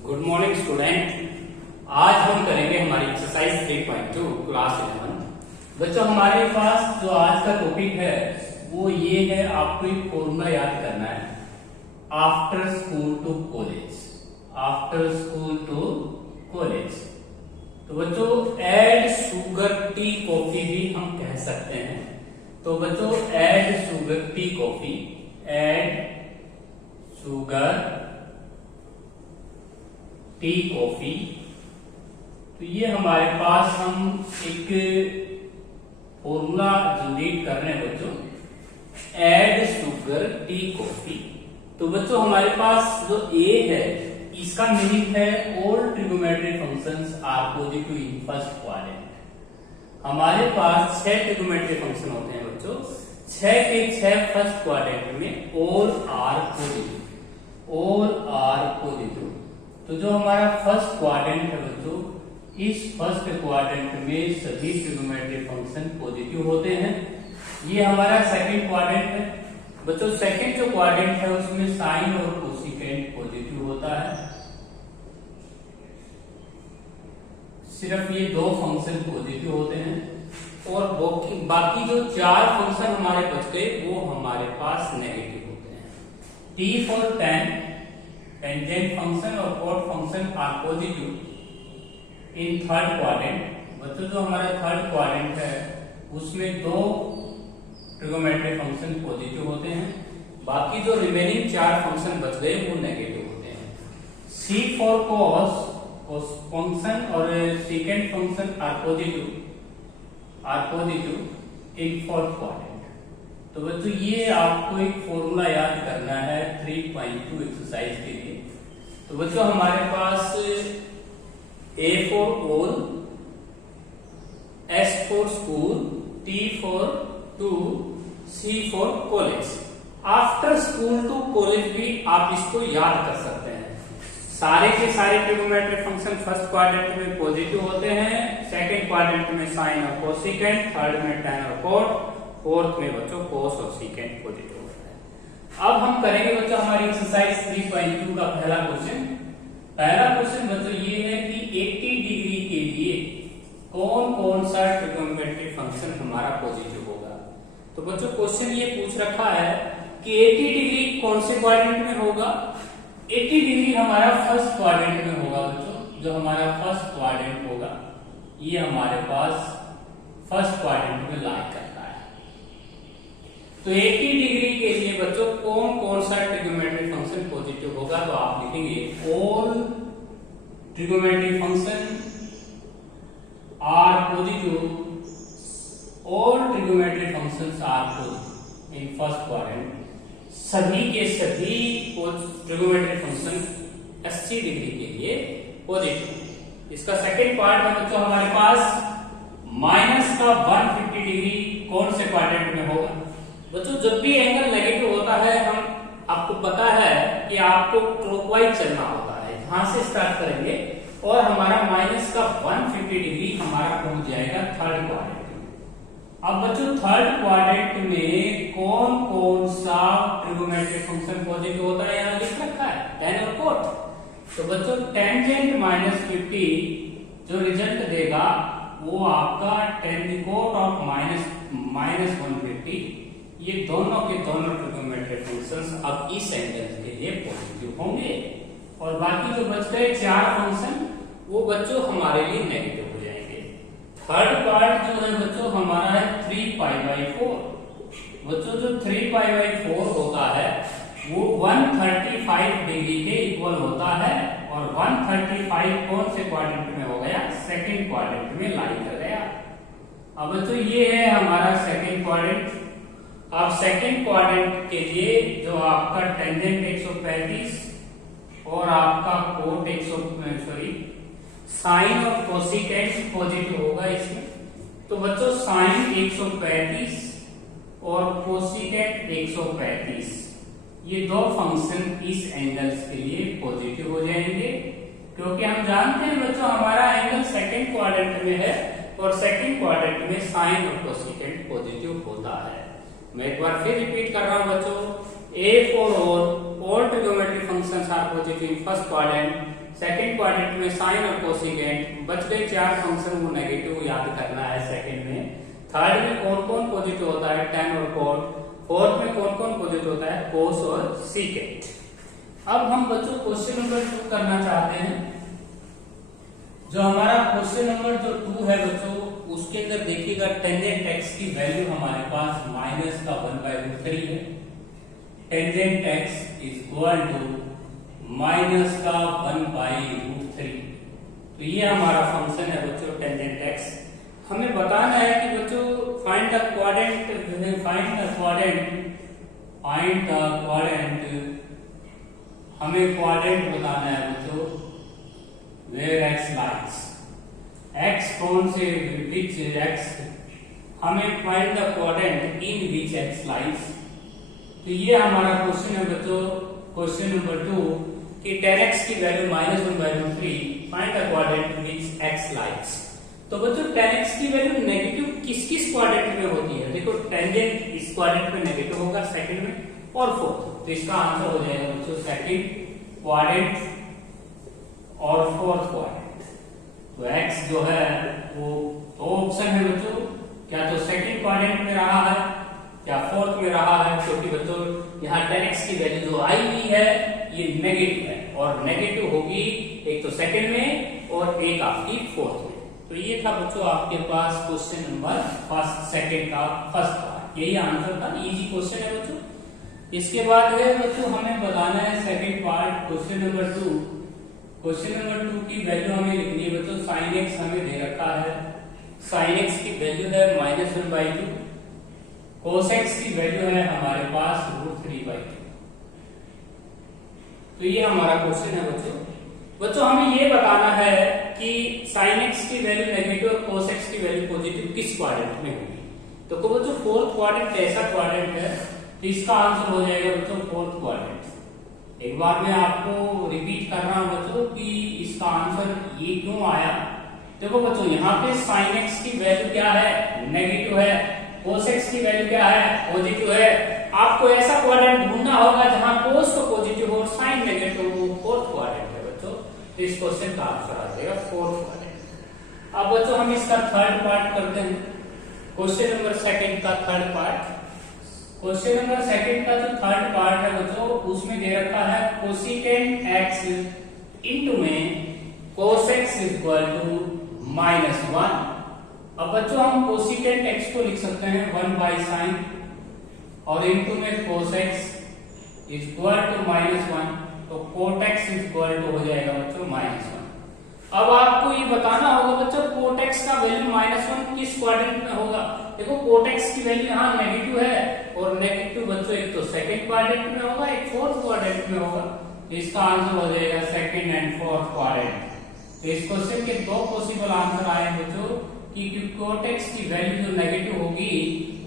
Good morning student. आज हम करेंगे हमारी एक्सरसाइज 3.2 क्लास 11। बच्चों हमारे पास जो आज का टॉपिक है वो ये है, आपको एक फॉर्मूला याद करना है, after school to college. After school to college तो बच्चों ऐड शुगर टी कॉफी भी हम कह सकते हैं। तो बच्चों add sugar tea coffee, add sugar tea coffee, तो ये हमारे पास हम एक फॉर्मूला जनरेट कर रहे हैं बच्चों, ऐड शुगर टी कॉफी। तो बच्चों हमारे पास जो ए है इसका मीनिंग है all trigonometric functions are positive in first quadrant. हमारे पास 6 ट्रिगोनोमेट्रिक फंक्शन होते हैं बच्चों, 6 के 6 फर्स्ट क्वाड्रेंट में all are positive, all are positive. तो जो हमारा फर्स्ट क्वाड्रेंट है बच्चों, इस फर्स्ट क्वाड्रेंट में सभी ट्रिगोनोमेट्रिक फंक्शन पॉजिटिव होते हैं। ये हमारा सेकंड क्वाड्रेंट है बच्चों। सेकंड जो क्वाड्रेंट है उसमें साइन और कोसिकेंट पॉजिटिव होता है। सिर्फ ये 2 फंक्शन पॉजिटिव होते हैं और बाकी जो 4 फंक्शन हमारे बच गए वो हमारे पास नेगेटिव होते हैं। टी फॉर टेंजेंट फंक्शन और cot function are positive in third quadrant. बच्चों जो हमारा थर्ड क्वाड्रेंट है उसमें 2 ट्रिगोनोमेट्रिक फंक्शन पॉजिटिव होते हैं, बाकी जो रिमेनिंग 4 फंक्शन बच गए वो नेगेटिव होते हैं। सी फॉर कॉस फंक्शन और secant function are positive in fourth quadrant. तो बच्चों ये आपको एक फॉर्मूला याद करना है 3.2 एक्सरसाइज के लिए। तो बच्चों हमारे पास A for all, S for school, T for to, C for college. After school to college भी आप इसको याद कर सकते हैं। सारे के सारे ट्रिगोनोमेट्रिक फंक्शन फर्स्ट क्वाड्रेंट में पॉजिटिव होते हैं, सेकंड क्वाड्रेंट में साइन और कोसिकेंट, थर्ड में tan और cot, फोर्थ में बच्चों कोस और सीकेंट पॉजिटिव होता है। अब हम करेंगे बच्चों हमारी एक्सरसाइज 3.2 का पहला क्वेश्चन। पहला क्वेश्चन बच्चों ये है कि 80 डिग्री के लिए कौन कौन सा ट्रिगोनोमेट्रिक फंक्शन हमारा पॉजिटिव होगा। तो बच्चों क्वेश्चन ये पूछ रखा है कि 80 डिग्री कौन से क्वाड्रेंट में होगा। 80 डिग्री हमारा फर्स्ट क्वाड्रेंट में होगा बच्चों। जो हमारा फर्स्ट क्वाड्रेंट होगा ये हमारे पास फर्स्ट क्वाड्रेंट में लाई करता है। तो 80 डिग्री के लिए बच्चों कौन कौन सा ट्रिगोनोमेट्रिक फंक्शन पॉजिटिव होगा। तो आप लिखेंगे all trigonometric function are positive, all trigonometric functions are positive in first quadrant. सभी के सभी ट्रिगोनोमेट्रिक फंक्शन 80 डिग्री के लिए पॉजिटिव। इसका सेकंड पार्ट है बच्चों हमारे पास माइनस का 150 डिग्री कौन से क्वाड्रेंट में होगा। बच्चों जब भी एंगल नेगेटिव होता है आपको पता है कि आपको क्लॉकवाइज चलना होता है, यहां से स्टार्ट करेंगे और हमारा माइनस का 150 डिग्री हमारा पहुंच जाएगा थर्ड क्वाड्रेंट में। अब बच्चों थर्ड क्वाड्रेंट में कौन कौन सा ट्रिगोनोमेट्रिक फंक्शन पॉजिटिव होता है यहां लिख रखा है, tan और cot। तो बच्चों टेंजेंट -50 जो रिजल्ट देगा वो आपका tan the cot ऑफ -150। ये दोनों के दोनों ट्रिगोनोमेट्रिक फंक्शंस अब इस एंगल के लिए पॉजिटिव होंगे और बाकी जो बच गए 4 फंक्शन वो बच्चों हमारे लिए नेगेटिव हो जाएंगे। थर्ड पार्ट जो है बच्चों हमारा है 3π/4। बच्चों जो 3π/4 होता है वो 135 डिग्री के इक्वल होता है और 135 कौन से क्वाड्रेंट में हो गया, सेकंड क्वाड्रेंट में लाई कर गया। अब बच्चों ये है हमारा सेकंड क्वाड्रेंट। अब सेकंड क्वाड्रेंट के लिए जो आपका टेंजेंट 135 और आपका कोट साइन और कोसिकेंट पॉजिटिव होगा इसमें। तो बच्चों साइन 135 और कोसिकेंट 135 ये 2 फंक्शन इस एंगल्स के लिए पॉजिटिव हो जाएंगे, क्योंकि हम जानते हैं बच्चों हमारा एंगल सेकंड क्वाड्रेंट में है और सेकंड क्वाड्रेंट में साइन और कोसिकेंट पॉजिटिव होता है। मैं एक बार फिर रिपीट कर रहा हूं बच्चों, A for all trigonometric functions are positive in first quadrant, second quadrant में साइन और कोसेकेंट, बच गए 4 फंक्शन, वो नेगेटिव याद करना है सेकंड में। थर्ड में कौन कौन पॉजिटिव होता है, tan और cot। फोर्थ में कौन कौन पॉजिटिव होता है, cos और secant। अब हम बच्चों क्वेश्चन नंबर 2 करना चाहते हैं। जो हमारा क्वेश्चन नंबर जो 2 है बच्चों, उसके अंदर देखिएगा टेंजेंट x की वैल्यू हमारे पास माइनस का 1/√3 है। Tangent x is equal to minus का 1/√3। तो ये हमारा फंक्शन है बच्चों टेंजेंट x। हमें बताना है कि बच्चों फाइंड द क्वाड्रेंट, हमें क्वाड्रेंट बताना है बच्चों वेयर x लाइज, x कौन से विच x, हमें find the quadrant in which x lies. तो ये हमारा क्वेश्चन है बच्चों, क्वेश्चन नंबर 2 कि tan x की value -1/√3, find the quadrant which x lies. तो बच्चों tan x की वैल्यू नेगेटिव किस किस क्वाड्रेंट में होती है, देखो टेंजेंट इस क्वाड्रेंट में नेगेटिव होगा, सेकंड में और फोर्थ। तो इसका आंसर हो जाएगा बच्चों सेकंड क्वाड्रेंट और फोर्थ क्वाड्रेंट। तो x जो है वो दो ऑप्शन है बच्चों, क्या तो सेकंड क्वाड्रेंट में रहा है या फोर्थ में रहा है, क्योंकि बच्चों यहाँ tan x की वैल्यू जो आई हुई है ये नेगेटिव है, और नेगेटिव होगी एक तो सेकंड में और एक आपकी फोर्थ में। तो ये था बच्चों आपके पास क्वेश्चन नंबर फर्स्ट सेकंड का फर्स्ट पार्ट, यही आंसर था, इजी क्वेश्चन है बच्चों। इसके बाद है बच्चं हमें बताना है second part question number 2। Question number 2 की वैल्यू हमें लिखनी है बच्चों, sin x हमें दे रखा है, sin x की वैल्यू है -1/2, cos x की वैल्यू है हमारे पास √3/2। तो ये हमारा क्वेश्चन है बच्चों हमें ये बताना है कि sin x की वैल्यू नेगेटिव और cos x की वैल्यू पॉजिटिव किस क्वाड्रेंट में होगी। तो बच्चों फोर्थ क्वाड्रेंट कैसा क्वाड्रेंट है, तो इसका आंसर हो जाएगा बच्चों फोर्थ क्वाड्रेंट। एक बार मैं आपको रिपीट कर रहा हूं बच्चों कि इसका आंसर ये क्यों आया। देखो बच्चों यहाँ पे sin x की वैल्यू क्या है, नेगेटिव है, cos x की वैल्यू क्या है, पॉजिटिव है। आपको ऐसा क्वाड्रेंट ढूंढना होगा जहां cos को पॉजिटिव और sin नेगेटिव हो, फोर्थ क्वाड्रेंट है बच्चों। तो इस क्वेश्चन का आंसर आ जाएगा फोर्थ क्वाड्रेंट। अब बच्चों हम इसका थर्ड पार्ट करते हैं, क्वेश्चन नंबर सेकंड का third part. Question number second का जो थर्ड पार्ट है बच्चों, उसमें दे रखा है कोसिकेंट x इनटू में cos x =-1। अब बच्चों हम कोसिकेंट x को लिख सकते हैं 1/sin और इनटू में cos x =-1, तो cot x हो जाएगा बच्चों -1। अब आपको ये बताना होगा बच्चों cot x का वैल्यू -1 किस क्वाड्रेंट में होगा। देखो cot x की वैल्यू यहाँ नेगेटिव है, और नेगेटिव बच्चों एक तो सेकंड क्वाड्रेंट में होगा, एक फोर्थ क्वाड्रेंट में होगा। इसका आंसर हो जाएगा सेकंड एंड फोर्थ क्वाड्रेंट। तो इस क्वेश्चन के दो पॉसिबल आंसर आए बच्चों कि cot x की वैल्यू जो नेगेटिव होगी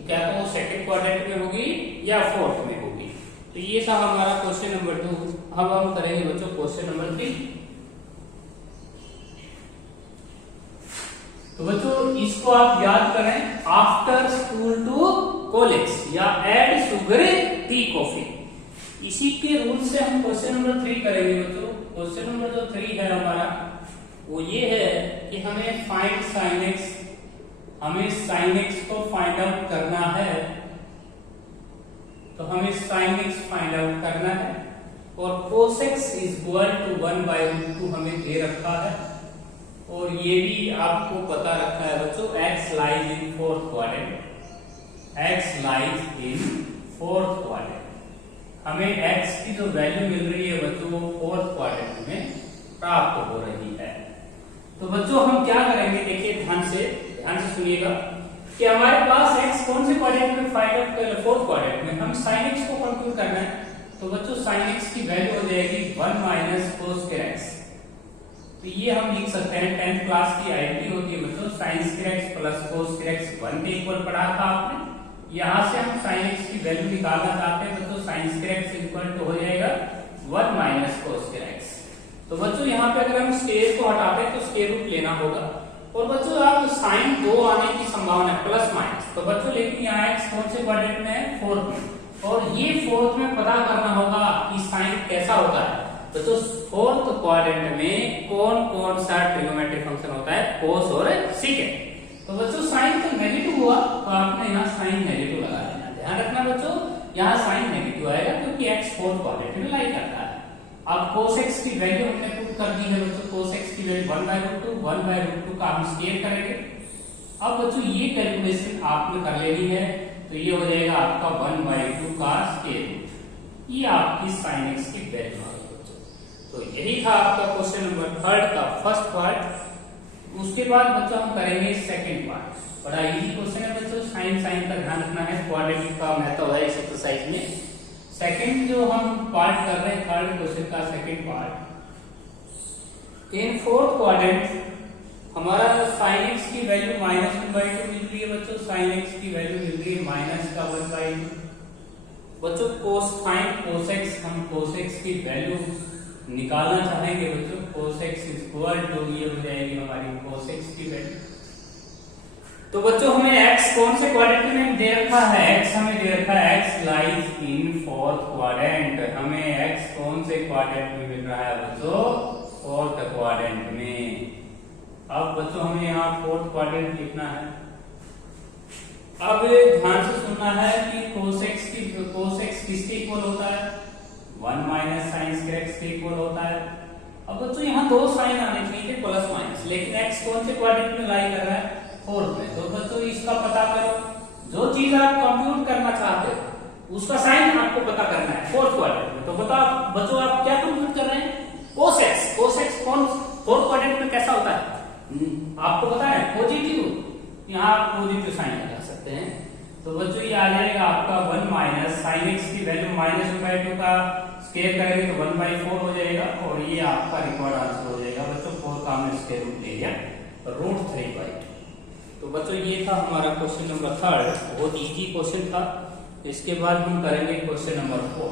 क्या तो सेकंड क्वाड्रेंट में होगी या फोर्थ में होगी। तो ये था हमारा क्वेश्चन नंबर 2। अब हम करेंगे बच्चों क्वेश्चन नंबर 3। तो बच्चों इसको आप याद करें, आफ्टर स्कूल टू कॉलेज या एड शुगर टी कॉफी, इसी के रूल से हम क्वेश्चन नंबर 3 करेंगे बच्चों। क्वेश्चन नंबर जो 3 है हमारा वो ये है कि हमें फाइंड sin x, हमें sin x को फाइंड आउट करना है। तो हमें sin x फाइंड आउट करना है, और cos x =1/√2 हमें दे रखा है, और ये भी आपको पता रखा है बच्चों x lies in fourth quadrant, x lies in fourth quadrant. हमें x की जो वैल्यू मिल रही है बच्चों वो फोर्थ क्वाड्रेंट में प्राप्त हो रही है। तो बच्चों हम क्या करेंगे, देखिए ध्यान से सुनिएगा कि हमारे पास x कौन से क्वाड्रेंट में फाइंड आउट कर, फोर्थ क्वाड्रेंट में हम sin x को कंप्यूट करना है। तो बच्चों sin x की वैल्यू हो जाएगी 1 - cos x। तो ये हम लिख सकते हैं 10th क्लास की आईडी होती है बच्चों, sin x + cos x 1 के इक्वल पढ़ा था आपने। यहाँ से हम sin x की वैल्यू निकालना चाहते हैं बच्चों, sin x इक्वल हो जाएगा 1 - cos x। तो बच्चों यहाँ पे अगर हम स्केयर को हटाते हैं तो स्केयर रूट लेना होगा, और बच्चों आप sin 2 आने की संभावना है प्लस माइनस। तो बच्चों लेकिन यहाँ x कौन से क्वाड्रेंट में है, फोर्थ में, और ये फोर्थ में पता करना होगा कि sin कैसा होता है। तो फोर्थ क्वाड्रेंट में कौन कौन सा ट्रिग्नोमेट्रिक फंक्शन होता है, कोस और सीकेंट। तो बच्चों साइन तो नेगेटिव हुआ, तो आपने यहाँ साइन नेगेटिव लगा देना। ध्यान रखना बच्चों, यहाँ साइन नेगेटिव आएगा क्योंकि एक्स फोर्थ क्वाड्रेंट में लाई करता है। अब cos x की वैल्यू हमने पुट कर दी है बच्चों, cos x की वैल्यू 1/√2 का हम स्क्वायर करेंगे। अब बच्चों ये कैलकुलेशन आपने कर लेनी है, तो ये हो जाएगा आपका 1/2 का स्क्वायर रूट। ये आपकी sin x की वैल्यू आ गई बच्चों। तो यही था आपका क्वेश्चन नंबर 3 का फर्स्ट पार्ट। उसके बाद बच्चों हम करेंगे सेकंड पार्ट। बड़ा इजी क्वेश्चन है बच्चों, साइन का ध्यान रखना है, क्वाड्रेटिक का मेथड है इस एक्सरसाइज में। सेकंड जो हम पार्ट कर रहे हैं, थर्ड क्वेश्चन का सेकंड पार्ट। इन फोर्थ क्वाड्रेंट हमारा sin x की वैल्यू -1/2 मिल रही है बच्चों, sin x की वैल्यू मिल रही है -1/2। बच्चों cos x, हम cos x की वैल्यू निकालना चाहेंगे बच्चों, cos x इक्वल टू ये हो जाएगी हमारी cos x की वैल्यू। तो बच्चों हमें x कौन से क्वाड्रेंट में दे रखा है, x हमें दे रखा है x lies in fourth quadrant. हमें x कौन से क्वाड्रेंट में मिल रहा है बच्चों, फोर्थ क्वाड्रेंट में। अब बच्चों हमें यहाँ फोर्थ क्वाड्रेंट लिखना है। अब ध्यान से सुनना है कि cos x किसके इक्वल होता है, 1 माइनस साइन स्क्वायर x के इक्वल होता है। अब बच्चों यहाँ दो साइन आने चाहिए प्लस माइनस, लेकिन x कौन से क्वाड्रेंट में लाई कर रहा है, फोर्थ में। तो बच्चों इसका पता करो, जो चीज आप कंप्यूट करना चाहते हो उसका साइन आपको पता करना है फोर्थ क्वाड्रेंट में। तो बताओ बच्चों आप क्या कंप्यूट कर रहे हैं, cos x कौन फोर्थ क्वाड्रेंट में कैसा होता है, आपको पता है पॉजिटिव। यहाँ आप पॉजिटिव साइन लगा सकते हैं। तो बच्चों ये आ जाएगा आपका 1 माइनस साइन x की वैल्यू -1/2 का स्क्वायर करेंगे तो 1/4 हो जाएगा, और ये आपका रिकॉर्ड आंसर हो जाएगा बच्चों। 4 का हमने स्क्वायर रूट ले लिया, √3/2। तो बच्चों ये था हमारा क्वेश्चन नंबर 3, बहुत इजी क्वेश्चन था। इसके बाद हम करेंगे क्वेश्चन नंबर 4।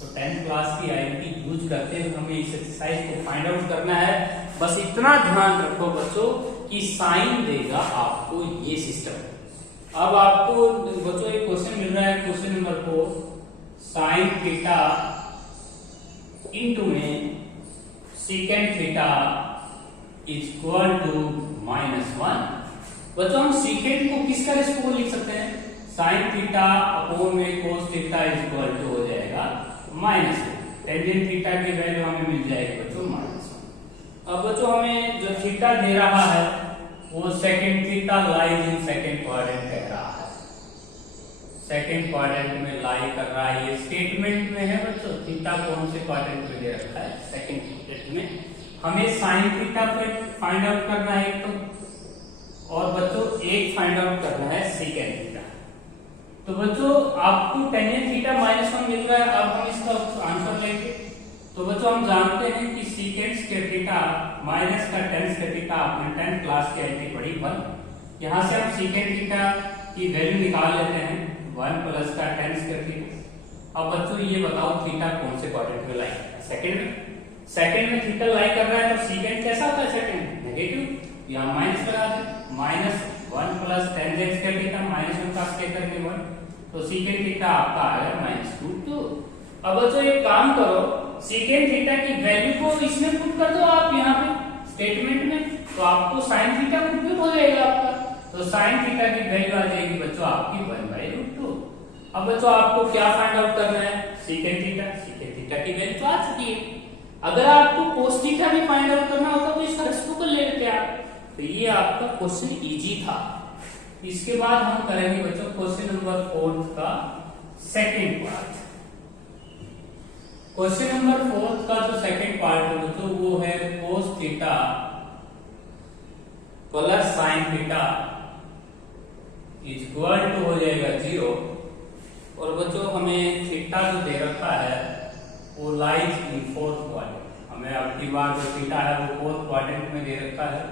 तो 10th क्लास की आईएमपी यूज करते हुए हमें इस एक्सरसाइज को फाइंड आउट करना है। बस इतना ध्यान रखो बच्चों कि साइन देगा आपको ये सिस्टम। अब आपको बच्चों एक क्वेश्चन मिल रहा है, question number 4, sine theta into में सेकेंड थीटा इक्वल टू -1। बच्चों हम सेकेंड को किसका रेशो लिख सकते हैं, साइन थीटा अपॉन में कोस थीटा इक्वल टू हो जाएगा -1। टेंजेंट थीटा की वैल्यू हमें मिल जाएगी बच्चों -1। अब बच्चों हमें जो थीटा दे रहा है वो second theta lies in second quadrant कह रहा है, सेकेंड क्वाड्रेंट में लाई कर रहा है। ये स्टेटमेंट में है बच्चों, थीटा कौन से क्वाड्रेंट में दे रखा है, सेकेंड क्वाड्रेंट में। हमें साइन थीटा फाइंड आउट करना है एक तो, और बच्चों एक फाइंड आउट करना है सेकेंड थीटा। तो बच्चों आपको टेंजेंट थीटा -1 मिल रहा है। अब हम इसका आंसर लेंगे। तो बच्चों हम जानते हैं कि सेकेंड स्क्वायर थीटा माइनस का टेन स्क्वायर थीटा, आपने 10th क्लास की आईटी पढ़ी 1। यहाँ से हम सेकेंड थीटा की वैल्यू निकाल लेते हैं, 1 प्लस का टेन स्क्वायर थीटा। अब बच्चों ये बताओ थीटा कौन से क्वाड्रेंट में लाई कर रहा है, सेकेंड में। सेकेंड में थीटा लाई कर रहा है तो सेकेंड कैसा होता है, सेकेंड नेगेटिव। यहाँ माइनस लगा दे, -1 प्लस टेंजेंट स्क्वायर थीटा -1 का स्क्वायर करके 1, तो सेकेंड थीटा आपका आएगा -2। अब बच्चों एक काम करो, सेकेंड थीटा की वैल्यू को इसमें पुट कर दो आप यहाँ पे स्टेटमेंट में, तो आपको साइन थीटा कंप्यूट हो जाएगा आपका। तो साइन थीटा की वैल्यू आ जाएगी बच्चों आपकी 1/√2। अब बच्चों आपको क्या फाइंड आउट करना है, सेकेंड थीटा की वैल्यू तो आ चुकी है। अगर आपको कोस थीटा भी फाइंड आउट करना होता तो इसका रेशो कर ले लेते आप। तो ये आपका क्वेश्चन इजी था। इसके बाद हम करेंगे बच्चों क्वेश्चन नंबर 4 का सेकंड पार्ट। क्वेश्चन नंबर 4 का जो सेकंड पार्ट है बच्चों वो है cos theta plus sine theta equal to हो जाएगा 0। और बच्चों हमें थीटा जो दे रखा है वो लाइज इन फोर्थ क्वाड्रेंट। हमें अब की बार जो थीटा है वो फोर्थ क्वाड्रेंट में दे रखा है।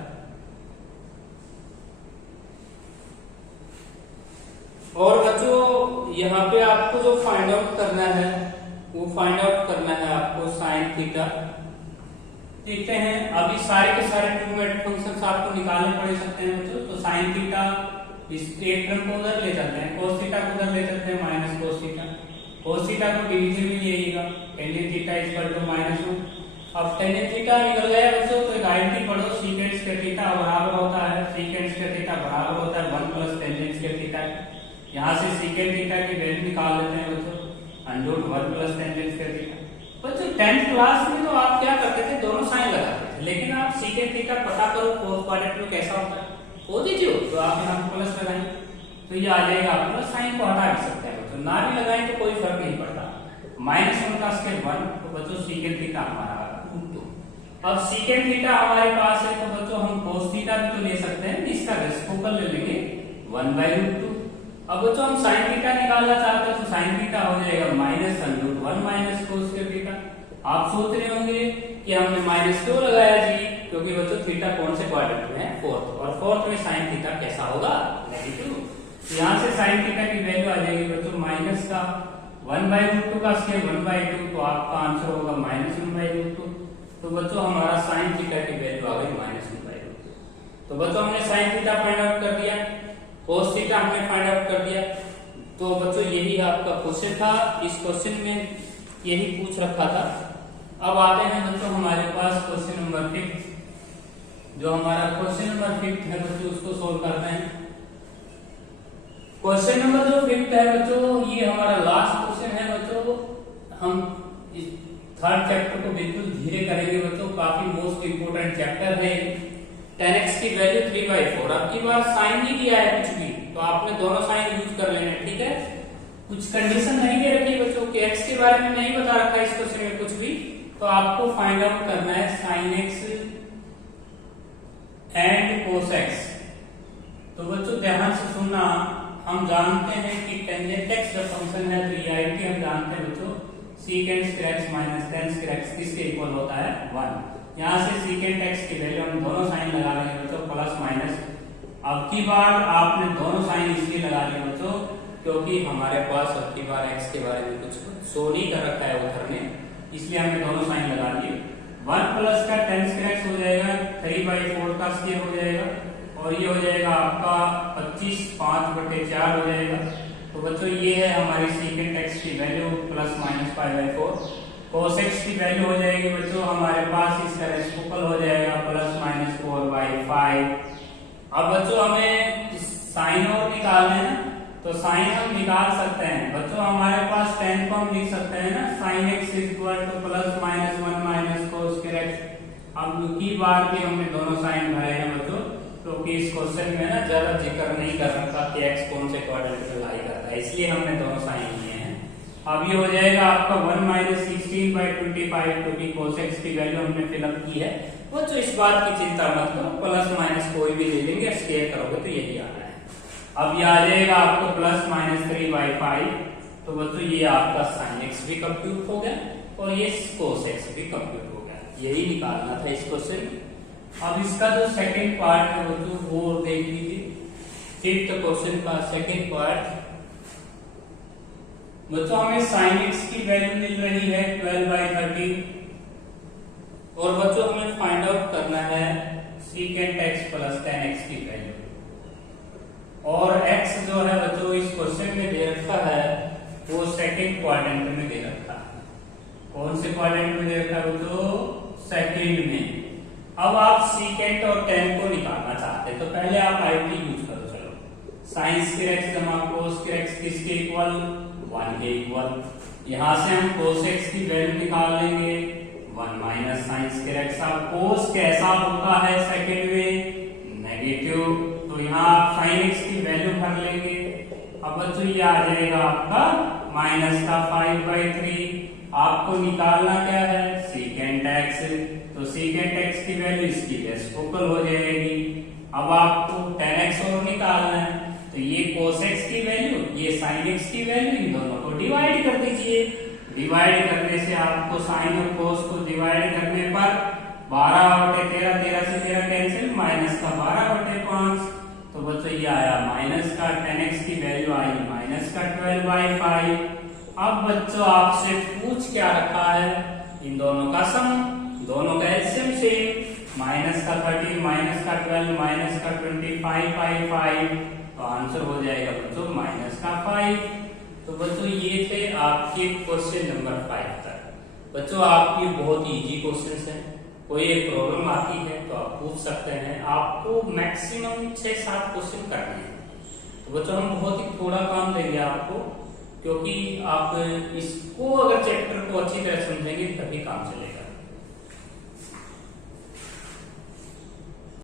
और बच्चों यहाँ पे आपको जो फाइंड आउट करना है वो फाइंड आउट करना है आपको साइन थीटा। देखते हैं अभी सारे के सारे ट्रिग्नोमेट्रिक फंक्शंस आपको निकालने पड़ सकते हैं बच्चों। तो साइन थीटा इस एक टर्म को उधर ले चलते हैं, cos थीटा को उधर ले चलते हैं minus cos theta. cos theta को डिवीजन में ले आइएगा, टेंजेंट थीटा इक्वल टू -1। अब टेंजेंट थीटा निकल गया बच्चों, तो एक आइडेंटिटी पढ़ो, सीकेंट स्क्वायर थीटा बराबर होता है, सीकेंट स्क्वायर थीटा बराबर होता है 1 प्लस टेंजेंट स्क्वायर थीटा। यहाँ से सीकेंट थीटा की वैल्यू निकाल लेते हैं बच्चों, under 1 plus tangent square theta. बच्चों 10th क्लास में तो आप क्या करते थे, दोनों साइन लगाते थे, लेकिन आप सीकेंट थीटा पता करो फोर्थ क्वाड्रेंट में कैसा होता है, पॉजिटिव, तो आप यहाँ पर प्लस लगाएंगे तो ये आ जाएगा आपका, साइन को हटा भी सकते हैं बच्चों, ना भी लगाएं तो कोई फर्क नहीं पड़ता। -1 का स्क्वायर 1, तो बच्चों सीकेंट थीटा हमारा 2। अब सीकेंट थीटा हमारे पास है, तो बच्चों हम कोस थीटा भी तो ले सकते हैं, इसका रेसिप्रोकल ले लेंगे 1/√2। अब बच्चों हम साइन थीटा निकालना चाहते हैं, तो साइन थीटा हो जाएगा -√1 माइनस कोस स्क्वायर थीटा। आप सोच रहे होंगे कि हमने माइनस क्यों लगाया जी, क्योंकि बच्चों थीटा कौन से क्वाड्रेंट में है, फोर्थ, और फोर्थ में साइन थीटा कैसा होगा, नेगेटिव। यहाँ से साइन थीटा की वैल्यू आ जाएगी बच्चों माइनस का 1/√2 का स्क्वायर 1/2, तो आपका आंसर होगा -1/√2। तो बच्चों हमारा साइन थीटा की वैल्यू आ गई -1/√2। तो बच्चों हमने साइन थीटा फाइंड आउट कर दिया, कोस थीटा हमने फाइंड आउट कर दिया। तो बच्चों यही आपका क्वेश्चन था, इस क्वेश्चन में यही पूछ रखा था। अब आते हैं बच्चों हमारे पास क्वेश्चन नंबर 5, जो हमारा क्वेश्चन नंबर 5 है बच्चों, उसको सोल्व करते हैं। क्वेश्चन नंबर जो 5 है बच्चों, ये हमारा लास्ट क्वेश्चन है बच्चों। हम इस थर्ड चैप्टर को बिल्कुल धीरे करेंगे बच्चों, काफी मोस्ट इंपोर्टेंट चैप्टर है। 10x की वैल्यू 3/4। अब की बार साइन नहीं दिया है कुछ भी, तो आपने दोनों साइन यूज कर लेने, ठीक है। कुछ कंडीशन नहीं दे रखी बच्चों कि x के बारे में नहीं बता रखा है इस क्वेश्चन में कुछ भी, तो आपको फाइंड आउट करना है sin x and cos x। तो बच्चों ध्यान से सुनना, हम जानते हैं कि टेंजेंट x जब फंक्शन है, तो ये आइडेंटिटी हम जानते हैं बच्चों, secant square x minus ten square x किसके इक्वल होता है 1। यहाँ से सीकेंट x की वैल्यू हम दोनों साइन लगा लेंगे बच्चों, प्लस माइनस। अब की बार आपने दोनों साइन इसलिए लगा लिए बच्चों, क्योंकि हमारे पास अब की बार x के बारे में कुछ शो नहीं कर रखा है उधर ने, इसलिए हमने दोनों साइन लगा लिए। 1 प्लस का टेन स्क्वायर x हो जाएगा 3/4 का स्क्वायर हो जाएगा, और ये हो जाएगा आपका 25 5/4 हो जाएगा। तो बच्चों ये है हमारी सीकेंट x की value plus minus π/4। cos x की वैल्यू हो जाएगी बच्चों हमारे पास, इसका रेसिप्रोकल हो जाएगा प्लस माइनस 4/5। अब बच्चों हमें साइन और निकालना है ना, तो साइन हम निकाल सकते हैं बच्चों, हमारे पास tan को हम लिख सकते हैं ना, sin x equal two plus minus 1 minus cos x। अब की बार भी हमने दोनों साइन भरे हैं बच्चों, क्योंकि इस क्वेश्चन में ना ज्यादा जिक्र नहीं कर रखा कि x कौन से क्वाड्रेंट में लाई करता है, इसलिए हमने दोनों साइन लिए हैं। अब ये हो जाएगा आपका 1 माइनस 16/25, क्योंकि cos x की वैल्यू हमने फिलअप की है बच्चों, इस बात की चिंता मत करो, प्लस माइनस कोई भी ले लेंगे, स्क्वायर करोगे तो यही आना है। अब ये आ जाएगा आपको प्लस माइनस 3/5। तो बच्चों ये आपका sin x भी कंप्यूट हो गया और ये cos x भी कंप्यूट हो गया, यही निकालना था इस क्वेश्चन में। अब इसका जो सेकंड पार्ट है बच्चों वो देख लीजिए, फिफ्थ क्वेश्चन का सेकंड पार्ट। बच्चों हमें sin x की वैल्यू मिल रही है 12/13, और बच्चों हमें फाइंड आउट करना है secant x plus tan x की वैल्यू। और x जो है बच्चों इस क्वेश्चन में दे रखा है वो सेकंड क्वाड्रेंट में दे रखा है। कौन से क्वाड्रेंट में दे रखा है बच्चों, सेकंड में। अब आप secant और tan को निकालना चाहते हैं, तो पहले आप आइडेंटिटी यूज करो। चलो sin स्क्वायर x जमा cos स्क्वायर x किसके इक्वल, 1 के इक्वल। यहां से हम cos x की वैल्यू निकाल लेंगे 1 माइनस sin स्क्वायर x। अब cos कैसा होता है सेकंड में, नेगेटिव, तो यहाँ आप sin x की वैल्यू भर लेंगे। अब बच्चों ये आ जाएगा आपका माइनस का 5/3। आपको निकालना क्या है, secant x, तो secant x की वैल्यू इसकी रेसिप्रोकल हो जाएगी। अब आपको tan x और निकालना है, तो ये cos x की वैल्यू, ये sin x की वैल्यू, इन दोनों को डिवाइड कर दीजिए। डिवाइड करने से आपको sin और cos को डिवाइड करने पर 12/13, 13 से 13 कैंसिल, माइनस का 12/5। तो बच्चों ये आया माइनस का tan x की वैल्यू आई माइनस का 12/5। अब बच्चों आपसे पूछ क्या रखा है, इन दोनों का सम, दोनों का एलसीएम से, माइनस का 13 माइनस का 12 माइनस का 25/5, तो आंसर हो जाएगा बच्चों माइनस का 5। तो बच्चों ये थे आपके क्वेश्चन नंबर 5 तक। बच्चों आपकी बहुत इजी क्वेश्चंस हैं, कोई एक प्रॉब्लम आती है तो आप पूछ सकते हैं, आपको मैक्सिमम 6-7 क्वेश्चन करने हैं। तो बच्चों हम बहुत ही थोड़ा काम देंगे आपको, क्योंकि आप इसको अगर चैप्टर को अच्छी तरह समझेंगे तभी काम चलेगा।